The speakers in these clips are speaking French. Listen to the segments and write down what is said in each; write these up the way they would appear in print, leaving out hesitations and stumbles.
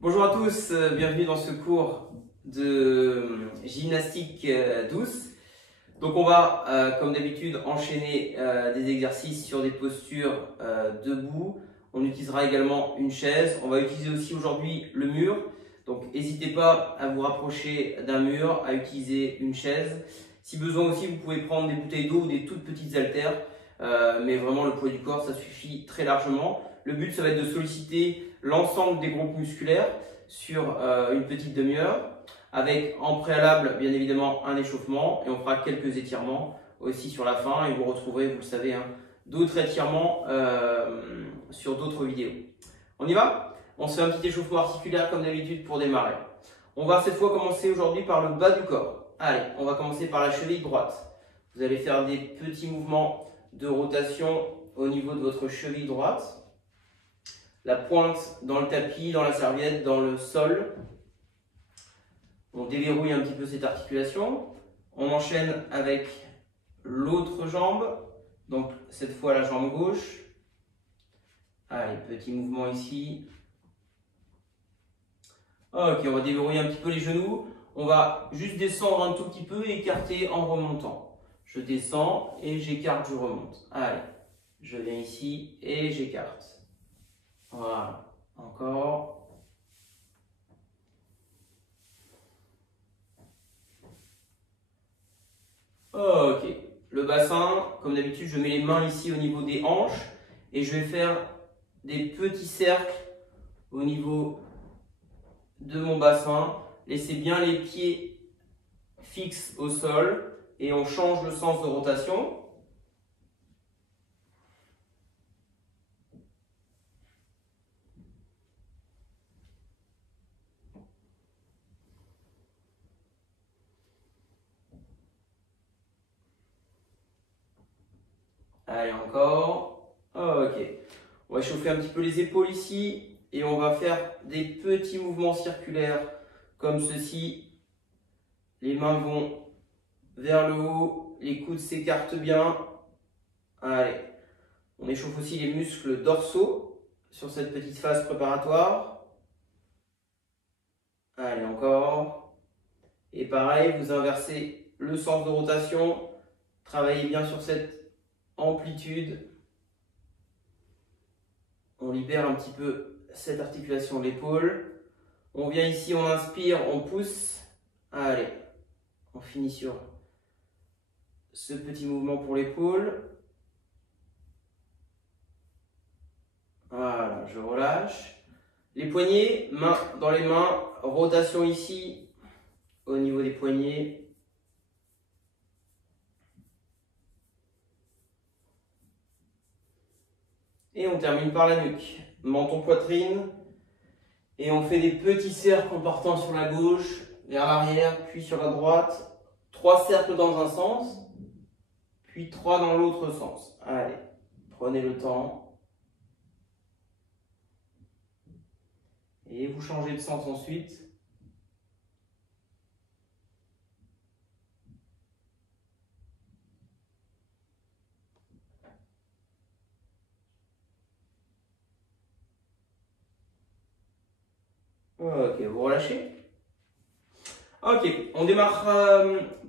Bonjour à tous, bienvenue dans ce cours de gymnastique douce. Donc on va, comme d'habitude, enchaîner des exercices sur des postures debout. On utilisera également une chaise. On va utiliser aussi aujourd'hui le mur. Donc n'hésitez pas à vous rapprocher d'un mur, à utiliser une chaise. Si besoin aussi, vous pouvez prendre des bouteilles d'eau ou des toutes petites haltères. Mais vraiment, le poids du corps, ça suffit très largement. Le but, ça va être de solliciter l'ensemble des groupes musculaires sur une petite demi-heure, avec en préalable, bien évidemment, un échauffement, et on fera quelques étirements aussi sur la fin, et vous retrouverez, vous le savez, hein, d'autres étirements sur d'autres vidéos. On y va? On se fait un petit échauffement articulaire comme d'habitude pour démarrer. On va cette fois commencer aujourd'hui par le bas du corps. Allez, on va commencer par la cheville droite. Vous allez faire des petits mouvements de rotation au niveau de votre cheville droite. La pointe dans le tapis, dans la serviette, dans le sol. On déverrouille un petit peu cette articulation. On enchaîne avec l'autre jambe. Donc cette fois la jambe gauche. Allez, petit mouvement ici. Ok, on va déverrouiller un petit peu les genoux. On va juste descendre un tout petit peu et écarter en remontant. Je descends et j'écarte, je remonte. Allez, je viens ici et j'écarte. Voilà, encore. Ok, le bassin, comme d'habitude, je mets les mains ici au niveau des hanches et je vais faire des petits cercles au niveau de mon bassin. Laissez bien les pieds fixes au sol et on change le sens de rotation. Allez, encore. Ok. On va chauffer un petit peu les épaules ici et on va faire des petits mouvements circulaires comme ceci. Les mains vont vers le haut, les coudes s'écartent bien. Allez. On échauffe aussi les muscles dorsaux sur cette petite phase préparatoire. Allez, encore. Et pareil, vous inversez le sens de rotation. Travaillez bien sur cette amplitude. On libère un petit peu cette articulation de l'épaule. On vient ici, on inspire, on pousse. Allez, on finit sur ce petit mouvement pour l'épaule. Voilà, je relâche. Les poignets, mains dans les mains, rotation ici au niveau des poignets. Et on termine par la nuque. Menton, poitrine. Et on fait des petits cercles en partant sur la gauche, vers l'arrière, puis sur la droite. 3 cercles dans un sens, puis 3 dans l'autre sens. Allez, prenez le temps. Et vous changez de sens ensuite. Ok, vous relâchez. Ok, on démarre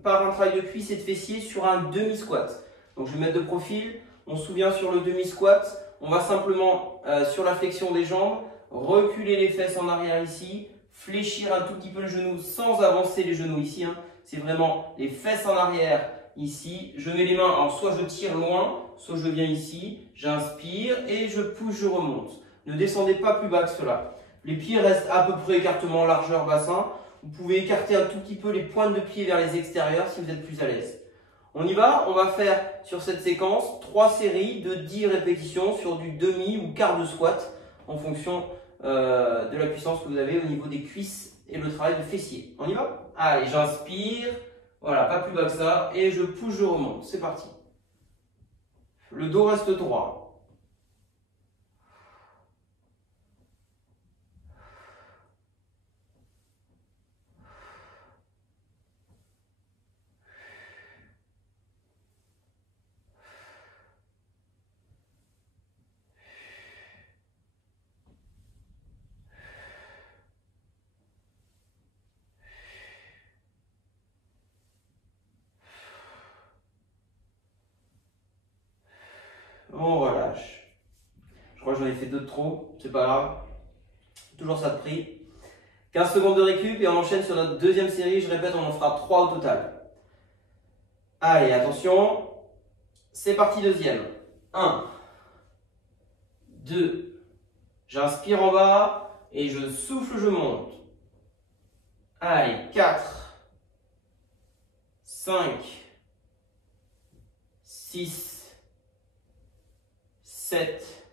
par un travail de cuisse et de fessier sur un demi-squat. Donc je vais mettre de profil, on se souvient sur le demi-squat, on va simplement sur la flexion des jambes, reculer les fesses en arrière ici, fléchir un tout petit peu le genou sans avancer les genoux ici. Hein. C'est vraiment les fesses en arrière ici. Je mets les mains, alors soit je tire loin, soit je viens ici, j'inspire et je pousse, je remonte. Ne descendez pas plus bas que cela. Les pieds restent à peu près écartement largeur bassin. Vous pouvez écarter un tout petit peu les pointes de pied vers les extérieurs si vous êtes plus à l'aise. On y va, on va faire sur cette séquence 3 séries de 10 répétitions sur du demi ou quart de squat en fonction de la puissance que vous avez au niveau des cuisses et le travail de fessier. On y va? Allez, j'inspire, voilà, pas plus bas que ça, et je pousse, je remonte. C'est parti. Le dos reste droit. On relâche. Je crois que j'en ai fait 2 de trop, c'est pas grave. Toujours ça de prix. 15 secondes de récup et on enchaîne sur notre deuxième série. Je répète, on en fera 3 au total. Allez, attention. C'est parti, deuxième. 1, 2, j'inspire en bas et je souffle, je monte. Allez, 4, 5, 6, 7,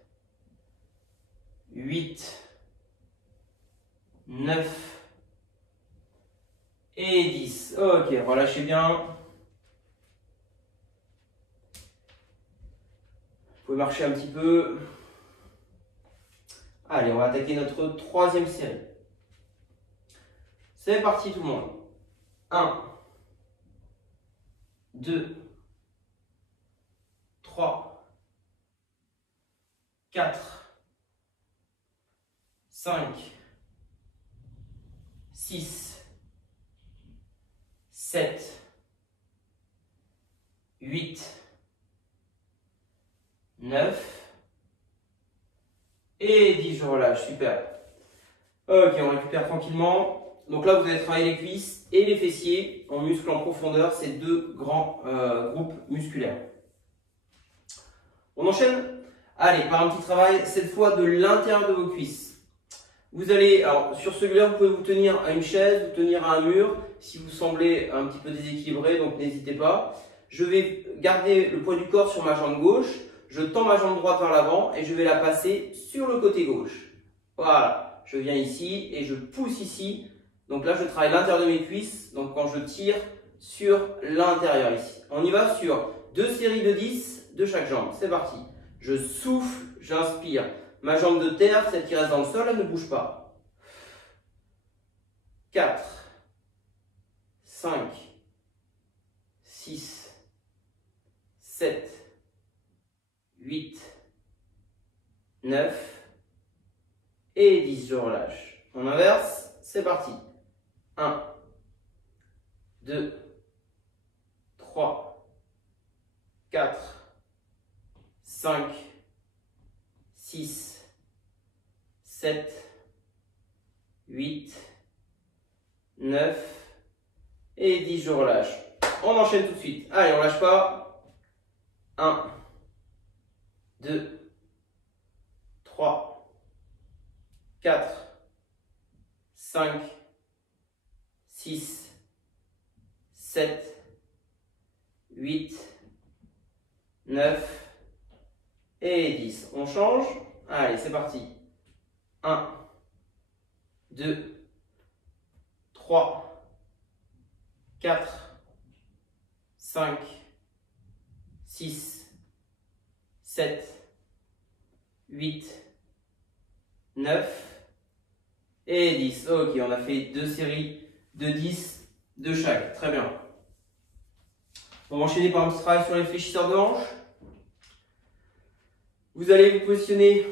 8, 9 et 10. Ok, relâchez bien. Vous pouvez marcher un petit peu. Allez, on va attaquer notre troisième série. C'est parti tout le monde. 1, 2, 3, 4, 5, 6, 7, 8, 9 et 10. Je relâche, super. Ok, on récupère tranquillement. Donc là, vous allez travailler les cuisses et les fessiers en muscles en profondeur, ces deux grands groupes musculaires. On enchaîne. Allez, par un petit travail, cette fois de l'intérieur de vos cuisses. Vous allez, alors sur celui-là, vous pouvez vous tenir à une chaise, vous tenir à un mur, si vous semblez un petit peu déséquilibré, donc n'hésitez pas. Je vais garder le poids du corps sur ma jambe gauche, je tends ma jambe droite vers l'avant et je vais la passer sur le côté gauche. Voilà, je viens ici et je pousse ici. Donc là, je travaille l'intérieur de mes cuisses, donc quand je tire sur l'intérieur ici. On y va sur 2 séries de 10 de chaque jambe. C'est parti. Je souffle, j'inspire. Ma jambe de terre, celle qui reste dans le sol, elle ne bouge pas. 4, 5, 6, 7, 8, 9 et 10. Je relâche. On inverse, c'est parti. 1, 2, 3, 4, 5, 6, 7, 8, 9 et 10. Je relâche. On enchaîne tout de suite. Allez, on lâche pas. 1, 2, 3, 4, 5, 6, 7, 8, 9 et 10. On change. Allez, c'est parti. 1, 2, 3, 4, 5, 6, 7, 8, 9 et 10. Ok, on a fait 2 séries de 10 de chaque. Très bien. On va enchaîner par un petit travail sur les fléchisseurs de hanches. Vous allez vous positionner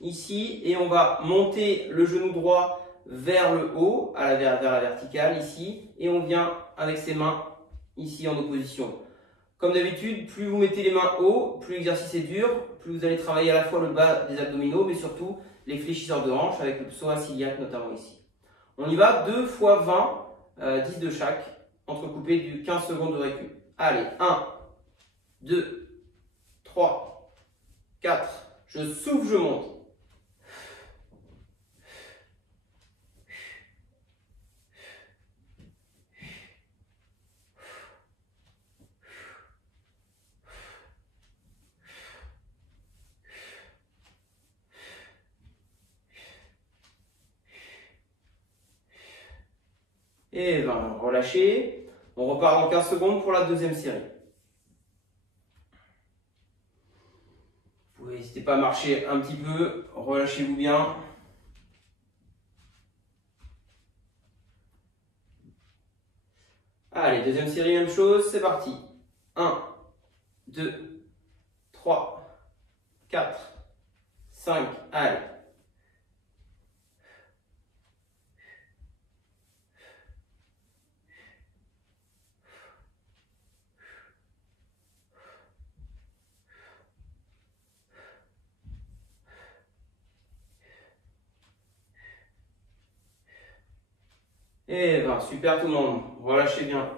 ici et on va monter le genou droit vers le haut, vers la verticale ici, et on vient avec ses mains ici en opposition. Comme d'habitude, plus vous mettez les mains haut, plus l'exercice est dur, plus vous allez travailler à la fois le bas des abdominaux, mais surtout les fléchisseurs de hanches avec le psoas iliaque notamment ici. On y va 2 fois 20, 10 de chaque, entrecoupé du 15 secondes de récup. Allez, 1, 2, 3, 4, je souffle, je monte. Et 20, relâchez. On repart dans 15 secondes pour la deuxième série. Vous n'hésitez pas à marcher un petit peu, relâchez-vous bien. Allez, deuxième série, même chose, c'est parti. 1, 2, 3, 4, 5, allez. Et 20. Super tout le monde. Relâchez bien.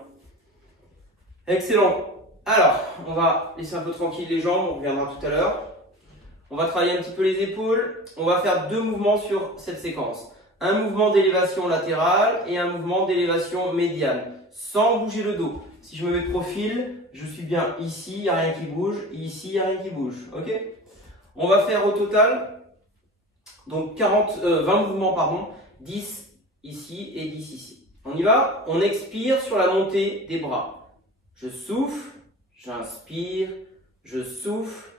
Excellent. Alors, on va laisser un peu tranquille les jambes, on reviendra tout à l'heure. On va travailler un petit peu les épaules. On va faire 2 mouvements sur cette séquence. Un mouvement d'élévation latérale et un mouvement d'élévation médiane, sans bouger le dos. Si je me mets de profil, je suis bien ici, il n'y a rien qui bouge, ici, il n'y a rien qui bouge. Ok? On va faire au total donc 20 mouvements, pardon, 10 ici et 10 ici. On y va? On expire sur la montée des bras. Je souffle, j'inspire, je souffle,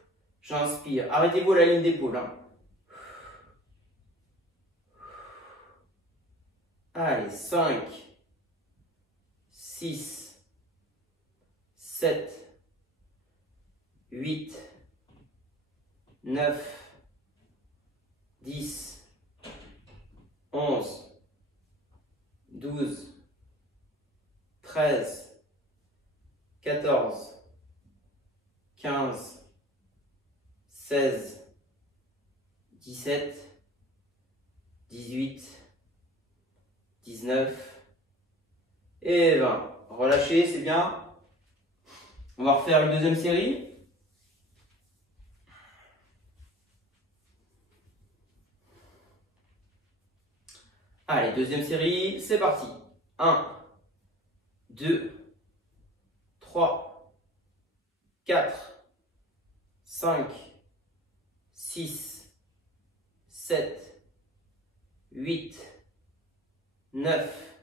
j'inspire. Arrêtez-vous à la ligne d'épaule. Hein. Allez, 5, 6, 7, 8, 9, 10, 11, 12, 13, 14, 15, 16, 17, 18, 19 et 20. Relâchez, c'est bien. On va refaire une deuxième série. Allez, deuxième série, c'est parti. 1, 2, 3, 4, 5, 6, 7, 8, 9,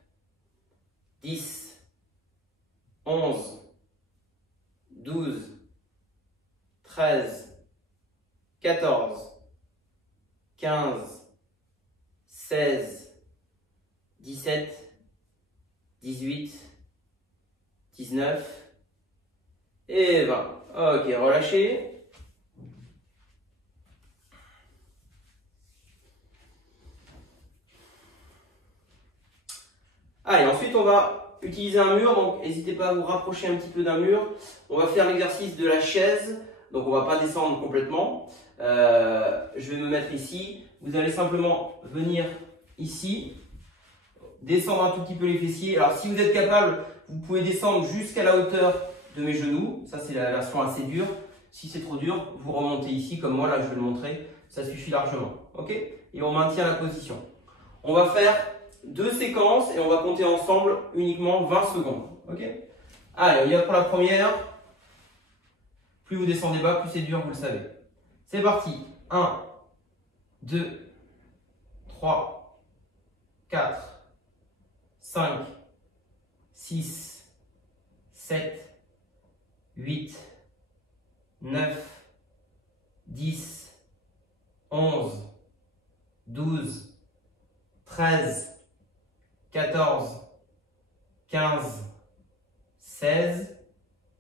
10, 11, 12, 13, 14, 15, 16, 17, 18, 19 et 20. Ok, relâchez. Allez, ensuite on va utiliser un mur, donc n'hésitez pas à vous rapprocher un petit peu d'un mur. On va faire l'exercice de la chaise, donc on ne va pas descendre complètement. Je vais me mettre ici. Vous allez simplement venir ici, descendre un tout petit peu les fessiers. Alors si vous êtes capable, vous pouvez descendre jusqu'à la hauteur de mes genoux. Ça c'est la version assez dure. Si c'est trop dur, vous remontez ici comme moi, là je vais le montrer. Ça suffit largement. Ok? Et on maintient la position. On va faire 2 séquences et on va compter ensemble uniquement 20 secondes. Ok? Allez, on y va pour la première. Plus vous descendez bas, plus c'est dur, vous le savez. C'est parti. 1, 2, 3, 4, 5, 6, 7, 8, 9, 10, 11, 12, 13, 14, 15, 16,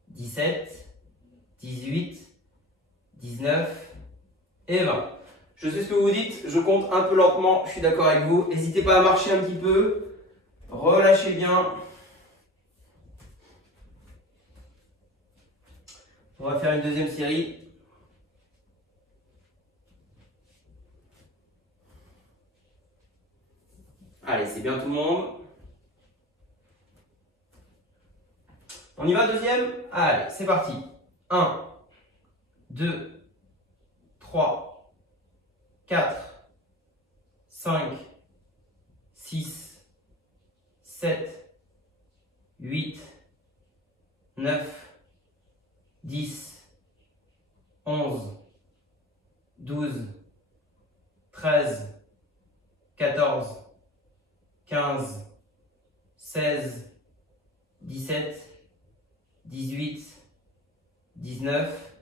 17, 18, 19 et 20. Je sais ce que vous dites, je compte un peu lentement, je suis d'accord avec vous. N'hésitez pas à marcher un petit peu, relâchez bien. On va faire une deuxième série. Allez, c'est bien tout le monde. On y va, deuxième? Allez, c'est parti. 1, 2, 3, 4, 5, 6, 7, 8, 9, 10, 11, 12, 13, 14, 15, 16, 17, 18, 19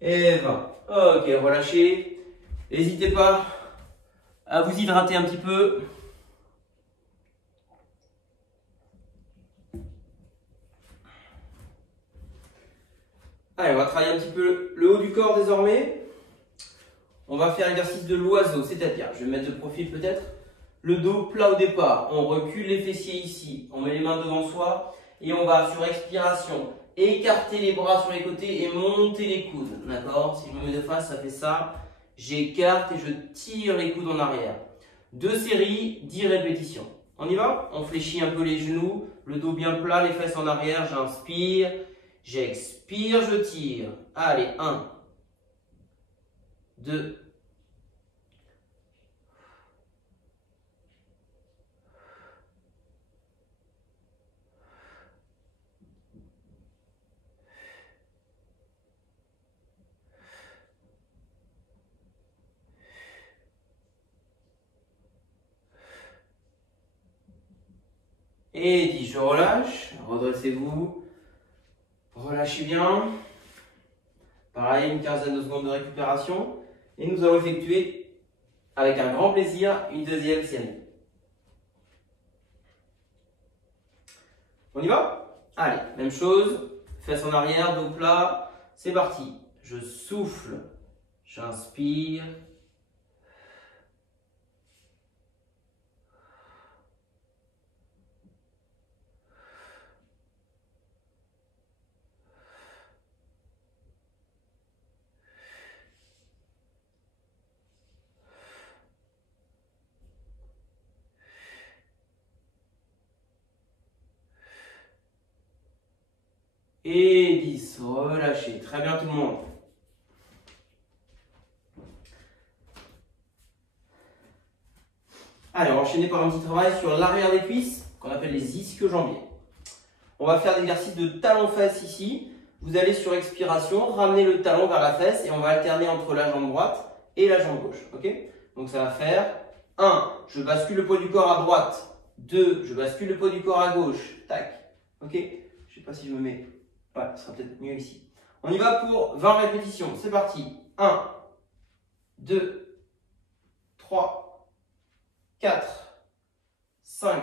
et 20. Ok, relâchez. N'hésitez pas à vous hydrater un petit peu. Allez, on va travailler un petit peu le haut du corps désormais. On va faire l'exercice de l'oiseau, c'est-à-dire, je vais me mettre de profil peut-être. Le dos plat au départ, on recule les fessiers ici, on met les mains devant soi et on va sur expiration écarter les bras sur les côtés et monter les coudes. D'accord? Si je me mets de face, ça fait ça. J'écarte et je tire les coudes en arrière. 2 séries, 10 répétitions. On y va? On fléchit un peu les genoux, le dos bien plat, les fesses en arrière. J'inspire, j'expire, je tire. Allez, 1, 2, et 10. Je relâche, redressez-vous, relâchez bien. Pareil, une quinzaine de secondes de récupération. Et nous allons effectuer, avec un grand plaisir, une deuxième série. On y va? Allez, même chose. Fesses en arrière, dos plat. C'est parti. Je souffle. J'inspire. Et 10. Relâchez. Très bien tout le monde. Allez, on va enchaîner par un petit travail sur l'arrière des cuisses, qu'on appelle les ischio-jambiers. On va faire l'exercice de talon-fesse ici. Vous allez sur expiration, ramener le talon vers la fesse et on va alterner entre la jambe droite et la jambe gauche. Ok? Donc ça va faire 1, je bascule le poids du corps à droite. 2, je bascule le poids du corps à gauche. Tac. Ok? Je ne sais pas si je me mets. Ouais, ce sera peut-être mieux ici. On y va pour 20 répétitions. C'est parti. 1, 2, 3, 4, 5,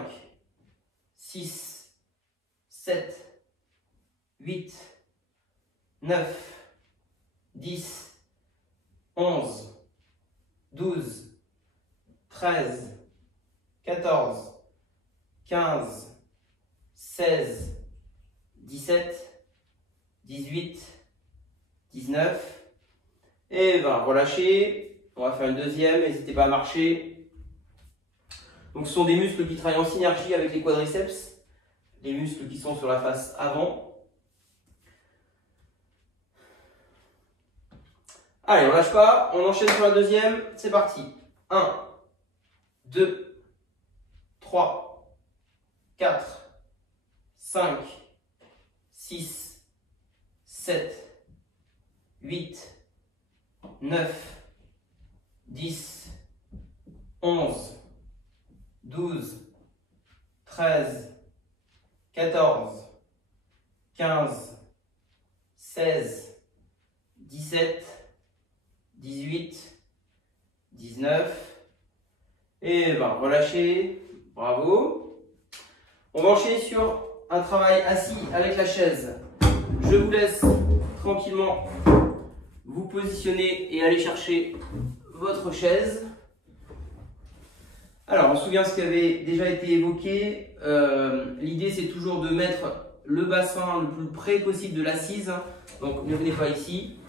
6, 7, 8, 9, 10, 11, 12, 13, 14, 15, 16, 17, 18, 19 et 20. Relâchez. On va faire une deuxième. N'hésitez pas à marcher. Donc, ce sont des muscles qui travaillent en synergie avec les quadriceps, les muscles qui sont sur la face avant. Allez, on lâche pas, on enchaîne sur la deuxième, c'est parti. 1, 2, 3, 4, 5, 6, 7, 8, 9, 10, 11, 12, 13, 14, 15, 16, 17, 18, 19 et 20. Relâchez, bravo. On va enchaîner sur un travail assis avec la chaise. Je vous laisse tranquillement vous positionner et aller chercher votre chaise. Alors, on se souvient ce qui avait déjà été évoqué. L'idée, c'est toujours de mettre le bassin le plus près possible de l'assise. Donc, ne venez pas ici.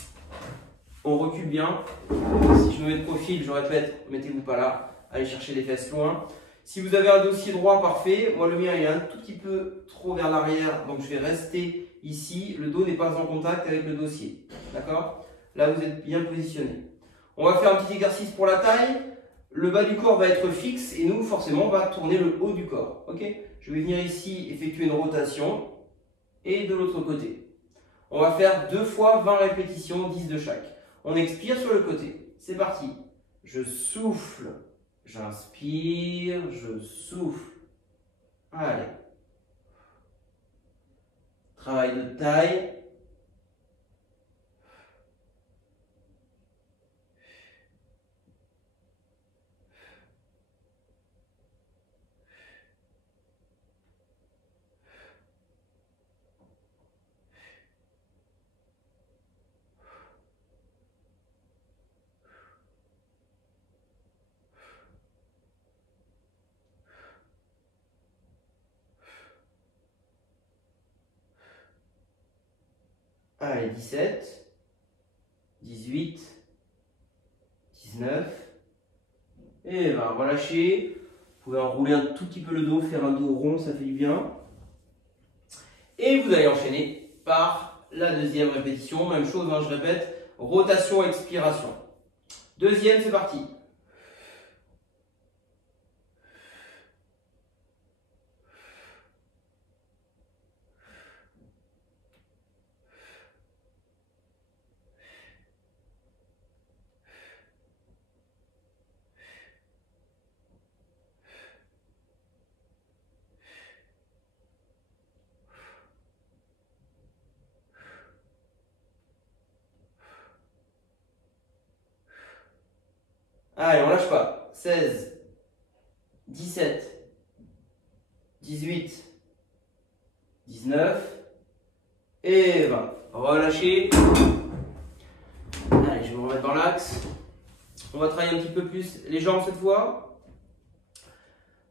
On recule bien. Si je me mets de profil, je répète, mettez-vous pas là. Allez chercher les fesses loin. Si vous avez un dossier droit, parfait. Moi, le mien, il est un tout petit peu trop vers l'arrière. Donc, je vais rester ici. Le dos n'est pas en contact avec le dossier. D'accord? Là, vous êtes bien positionné. On va faire un petit exercice pour la taille. Le bas du corps va être fixe et nous, forcément, on va tourner le haut du corps. Ok? Je vais venir ici effectuer une rotation et de l'autre côté. On va faire 2 fois 20 répétitions, 10 de chaque. On expire sur le côté. C'est parti. Je souffle. J'inspire. Je souffle. Allez. Travail de taille. Allez, 17, 18, 19 et 20. Relâchez. pouvez enrouler un tout petit peu le dos, faire un dos rond, ça fait du bien. Et vous allez enchaîner par la deuxième répétition. Même chose, hein, je répète, rotation, expiration. Deuxième, c'est parti. Allez, on lâche pas. 16, 17, 18, 19 et 20. Relâchez. Allez, je vais me remettre dans l'axe. On va travailler un petit peu plus les jambes cette fois.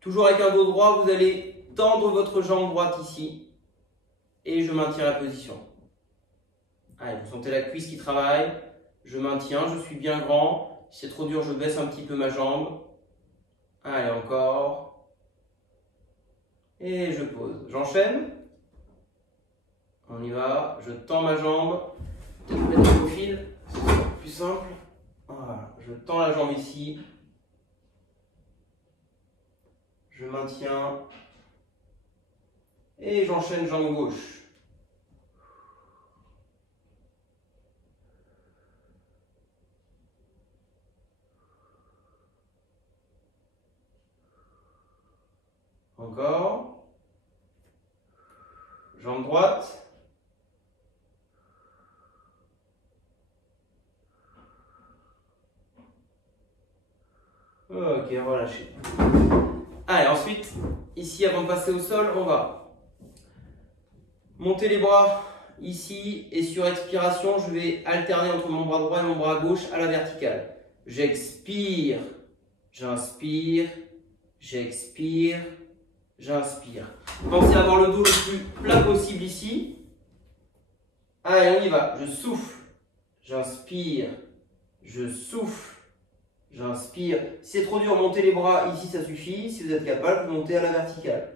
Toujours avec un dos droit, vous allez tendre votre jambe droite ici. Et je maintiens la position. Allez, vous sentez la cuisse qui travaille. Je maintiens, je suis bien grand. Si c'est trop dur, je baisse un petit peu ma jambe. Allez, encore. Et je pose. J'enchaîne. On y va. Je tends ma jambe. Peut-être mettre le profil. C'est plus simple. Voilà. Je tends la jambe ici. Je maintiens. Et j'enchaîne jambe gauche. Encore. Jambe droite. Ok, relâchez. Allez, ensuite, ici, avant de passer au sol, on va monter les bras ici et sur expiration, je vais alterner entre mon bras droit et mon bras gauche à la verticale. J'expire, j'inspire, j'expire, j'inspire. Pensez à avoir le dos le plus plat possible ici. Allez, on y va. Je souffle, j'inspire, je souffle. J'inspire. Si c'est trop dur, montez les bras ici, ça suffit. Si vous êtes capable, vous montez à la verticale.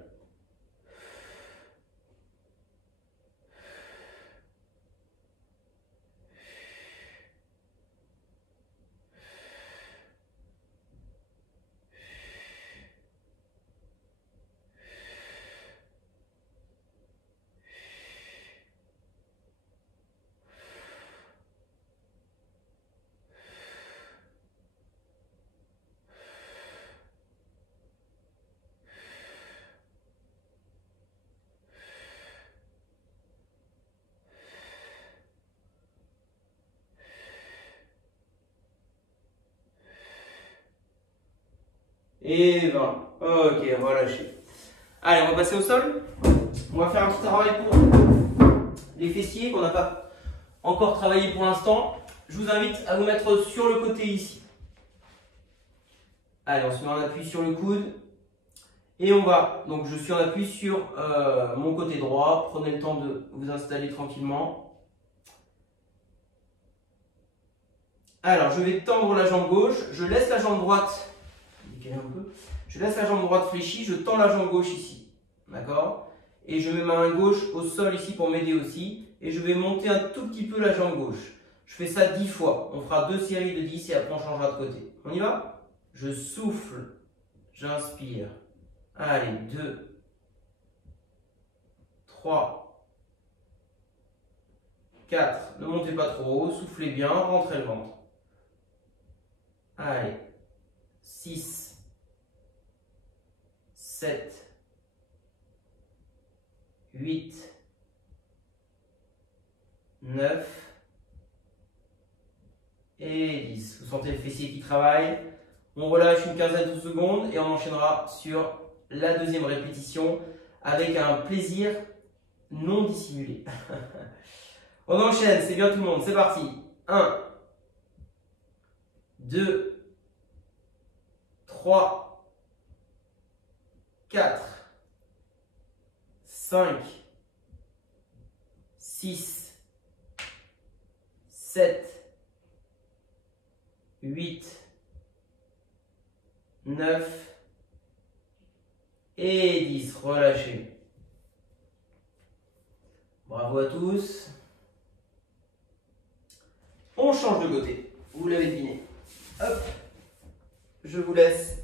Et 20. Ok, relâchez. Allez, on va passer au sol. On va faire un petit travail pour les fessiers qu'on n'a pas encore travaillé pour l'instant. Je vous invite à vous mettre sur le côté ici. Allez, on se met en appui sur le coude. Et on va, donc je suis en appui sur mon côté droit. Prenez le temps de vous installer tranquillement. Alors, je vais tendre la jambe gauche. Je laisse la jambe droite. Un peu. Je laisse la jambe droite fléchie, je tends la jambe gauche ici, d'accord? Et je mets ma main gauche au sol ici pour m'aider aussi, et je vais monter un tout petit peu la jambe gauche. Je fais ça 10 fois, on fera 2 séries de 10 et après on changera de côté. On y va? Je souffle, j'inspire. Allez, 2, 3, 4, ne montez pas trop haut, soufflez bien, rentrez le ventre. Allez, 6, 7, 8, 9 et 10. Vous sentez le fessier qui travaille. On relâche une quinzaine de secondes et on enchaînera sur la deuxième répétition avec un plaisir non dissimulé. On enchaîne, c'est bien tout le monde, c'est parti. 1, 2, 3, 4, 5, 6, 7, 8, 9 et 10. Relâchez. Bravo à tous. On change de côté. Vous l'avez deviné. Hop. Je vous laisse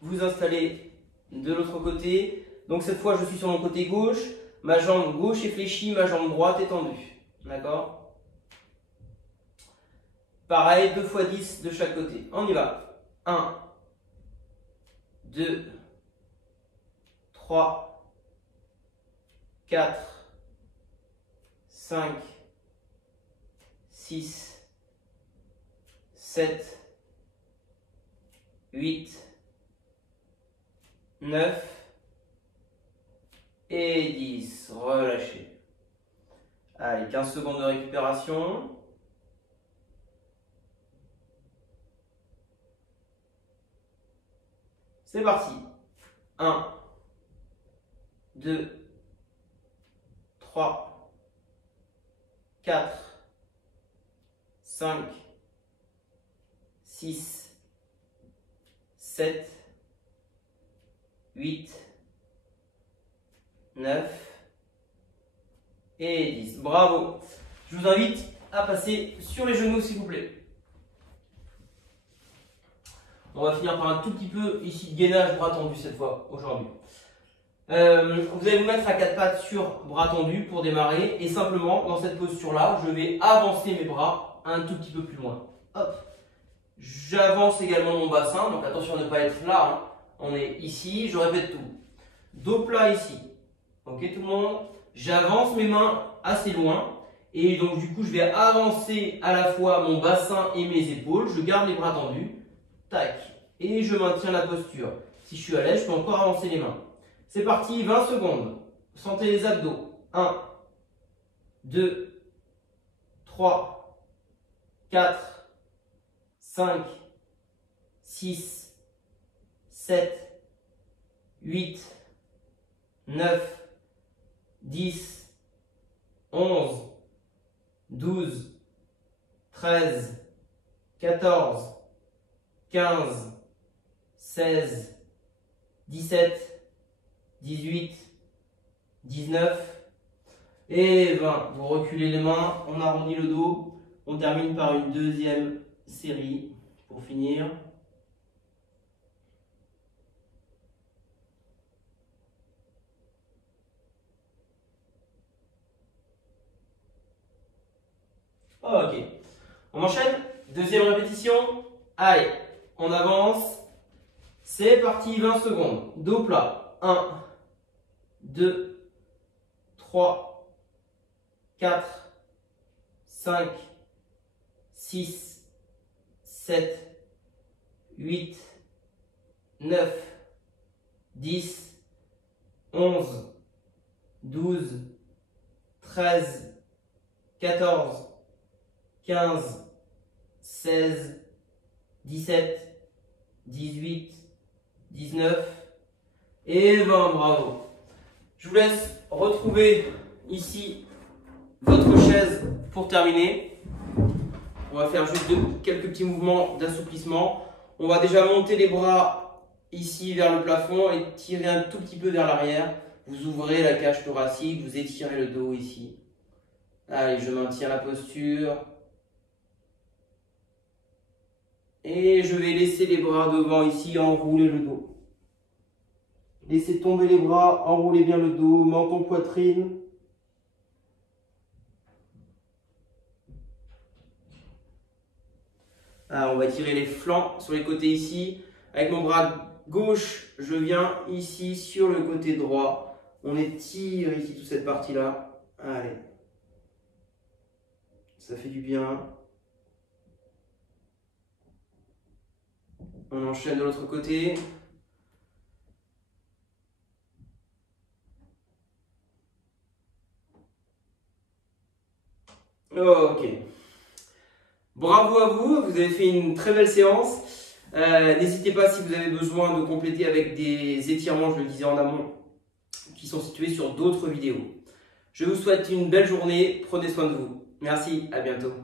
vous installer de l'autre côté. Donc cette fois, je suis sur mon côté gauche. Ma jambe gauche est fléchie, ma jambe droite est tendue. D'accord? Pareil, 2 fois 10 de chaque côté. On y va. 1, 2, 3, 4, 5, 6, 7, 8, 9 et 10. Relâchez. Allez, 15 secondes de récupération. C'est parti. 1, 2, 3, 4, 5, 6, 7, 8, 9 et 10. Bravo. Je vous invite à passer sur les genoux, s'il vous plaît. On va finir par un tout petit peu ici de gainage bras tendus cette fois, aujourd'hui. Vous allez vous mettre à 4 pattes sur bras tendus pour démarrer. Et simplement, dans cette posture-là, je vais avancer mes bras un tout petit peu plus loin. Hop. J'avance également mon bassin. Donc attention à ne pas être là. Hein. On est ici. Je répète tout. Dos plat ici. Ok tout le monde? J'avance mes mains assez loin. Et donc du coup, je vais avancer à la fois mon bassin et mes épaules. Je garde les bras tendus. Tac. Et je maintiens la posture. Si je suis à l'aise, je peux encore avancer les mains. C'est parti, 20 secondes. Sentez les abdos. 1, 2, 3, 4, 5, 6, 7, 8, 9, 10, 11, 12, 13, 14, 15, 16, 17, 18, 19 et 20. Vous reculez les mains, on arrondit le dos. On termine par une deuxième série pour finir. Ok. On enchaîne. Deuxième répétition. Allez, on avance. C'est parti, 20 secondes. Dos plat. 1, 2, 3, 4, 5, 6, 7, 8, 9, 10, 11, 12, 13, 14, 15, 16, 17, 18, 19 et 20. Bravo. Je vous laisse retrouver ici votre chaise pour terminer. On va faire juste quelques petits mouvements d'assouplissement. On va déjà monter les bras ici vers le plafond et tirer un tout petit peu vers l'arrière. Vous ouvrez la cage thoracique, vous étirez le dos ici. Allez, je maintiens la posture. Et je vais laisser les bras devant ici, enrouler le dos. Laissez tomber les bras, enroulez bien le dos, menton, poitrine. Alors, on va tirer les flancs sur les côtés ici. Avec mon bras gauche, je viens ici sur le côté droit. On étire ici toute cette partie-là. Allez. Ça fait du bien. On enchaîne de l'autre côté. Ok. Bravo à vous, vous avez fait une très belle séance. N'hésitez pas si vous avez besoin de compléter avec des étirements, je le disais en amont, qui sont situés sur d'autres vidéos. Je vous souhaite une belle journée, prenez soin de vous. Merci, à bientôt.